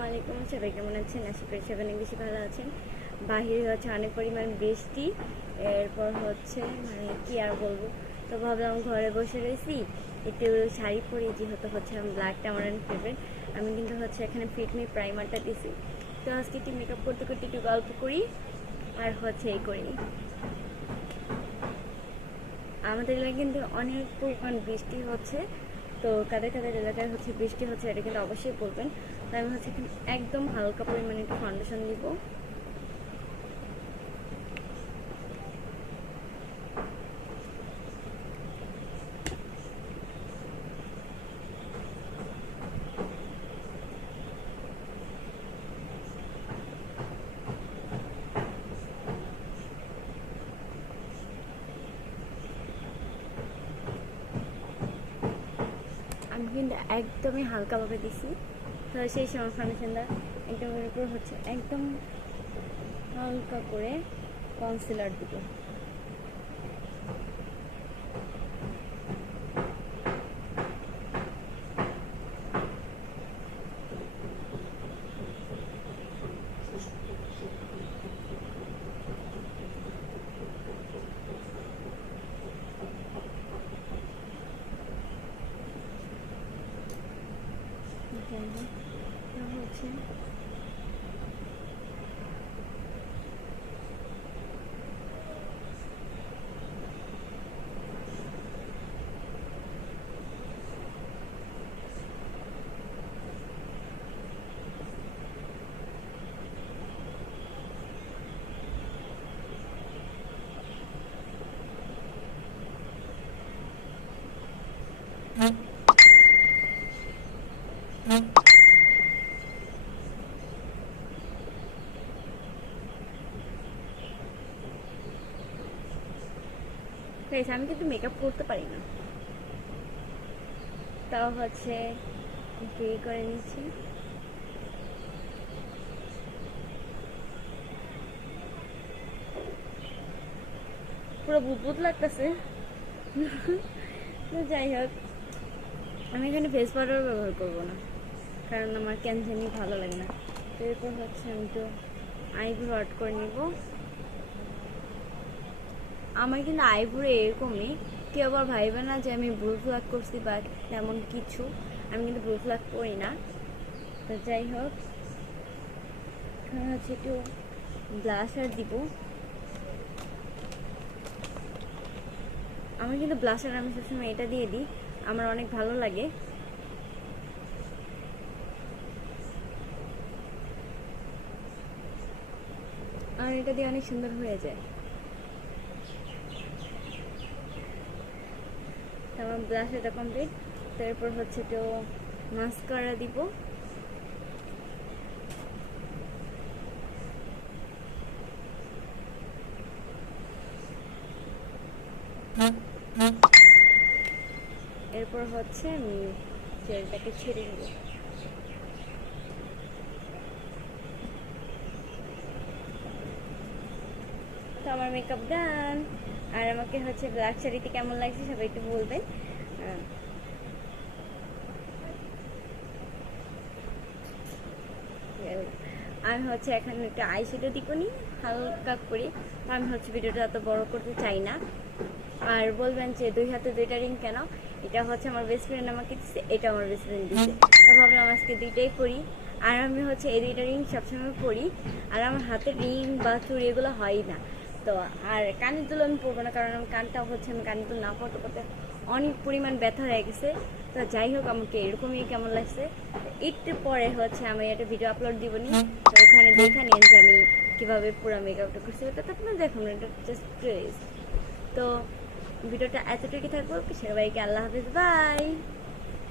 আসসালামু আলাইকুম, সবাই কেমন আছেন? আশা করি সবাই অনেক বেশি ভালো আছেন। বাহিরে হচ্ছে অনেক পরিমাণ বৃষ্টি, এরপর হচ্ছে মানে কি আর বলবো। তো ভাবলাম ঘরে বসে রয়েছি, একটু শাড়ি পরি, যেহেতু হচ্ছে আমি ব্ল্যাকটা আমার অনেক ফেভারিট। আমি কিন্তু হচ্ছে এখানে ফিটমি প্রাইমারটা দিছি। তো আজকে একটু মেকআপ করতে করতে একটু গল্প করি আর হচ্ছে এই করি। আমাদের এলাকায় কিন্তু অনেক পরিমাণ বৃষ্টি হচ্ছে। তো কাদের কাদের এলাকায় হচ্ছে বৃষ্টি হচ্ছে এটা কিন্তু অবশ্যই বলবেন। তো আমি হচ্ছে এখানে একদম হালকা পরিমাণে একটু ফাউন্ডেশন দিব। আমি কিন্তু একদমই হালকাভাবে দিছি। তো সেই সময় ফাউন্ডেশনটা একদম এর উপর হচ্ছে একদম হালকা করে কনসিলার দিব। হচ্ছে আমি কিন্তু মেকআপ করতে পারি না, তাও হচ্ছে করে নিচ্ছি। পুরো বুদবুদ লাগতেছে। তো যাই হোক, আমি এখানে ফেস পাউডার ব্যবহার করবো না, কারণ আমার কেন জানি ভালো লাগে না। তো এরপর হচ্ছে আমি তো আইব্রো আর্ট করে নিব। আমার কিন্তু আইব্রো এরকমই, কেউ আবার ভাইবে না যে আমি ব্লু ফ্ল্যাগ করছি বা তেমন কিছু। আমি কিন্তু ব্লু ফ্ল্যাগ করি না। তো যাই হোক, এখানে হচ্ছে একটু ব্লাশার দিব। আমার কিন্তু ব্লাশার আমি সবসময় এটা দিয়ে দিই, আমার অনেক ভালো লাগে। আর এটা দিয়ে অনেক সুন্দর হয়ে যায়। আমার ব্লাশারটা কমপ্লিট। তারপর হচ্ছে তো মাস্কারা দিব। এরপর হচ্ছে আমি জেলটাকে ছেড়ে দিব। তো আমার মেকআপ ডান। আর আমাকে হচ্ছে ব্ল্যাক শাড়িতে কেমন লাগছে সবাই একটু বলবেন। আমি হচ্ছে এখানে একটা আইশ্যাডো দিব নি হালকা করে। আমি হচ্ছে ভিডিওটা এত বড় করতে চাই না। আর বলবেন যে দুই হাতে দুইটা রিং কেন? এটা হচ্ছে আমার বেস্ট ফ্রেন্ড আমাকে দিচ্ছে, এটা আমার বেস্ট ফ্রেন্ড দিচ্ছে। তো ভাবলাম আজকে দুইটাই করি। আর আমি হচ্ছে এই দুইটা রিং সবসময় পরি। আর আমার হাতে রিং বা চুড়ি এগুলো হয় না। তো আর কানের দুল আমি পরবো না, কারণ আমার কানটা হচ্ছে আমি কানের দুল না পরতে পরতে অনেক পরিমাণ ব্যথা হয়ে গেছে। তো যাই হোক, আমাকে এরকমই কেমন লাগছে। একটু পরে হচ্ছে আমি একটা ভিডিও আপলোড দিব নি, তো ওখানে দেখা নিন যে আমি কীভাবে পুরো মেকআপটা করছি। তো আপনারা দেখুন, এটা জাস্ট প্লিজ। তো ভিডিওটা এতটুকু থাকবো। সবাইকে আল্লাহ হাফিজ, বাই।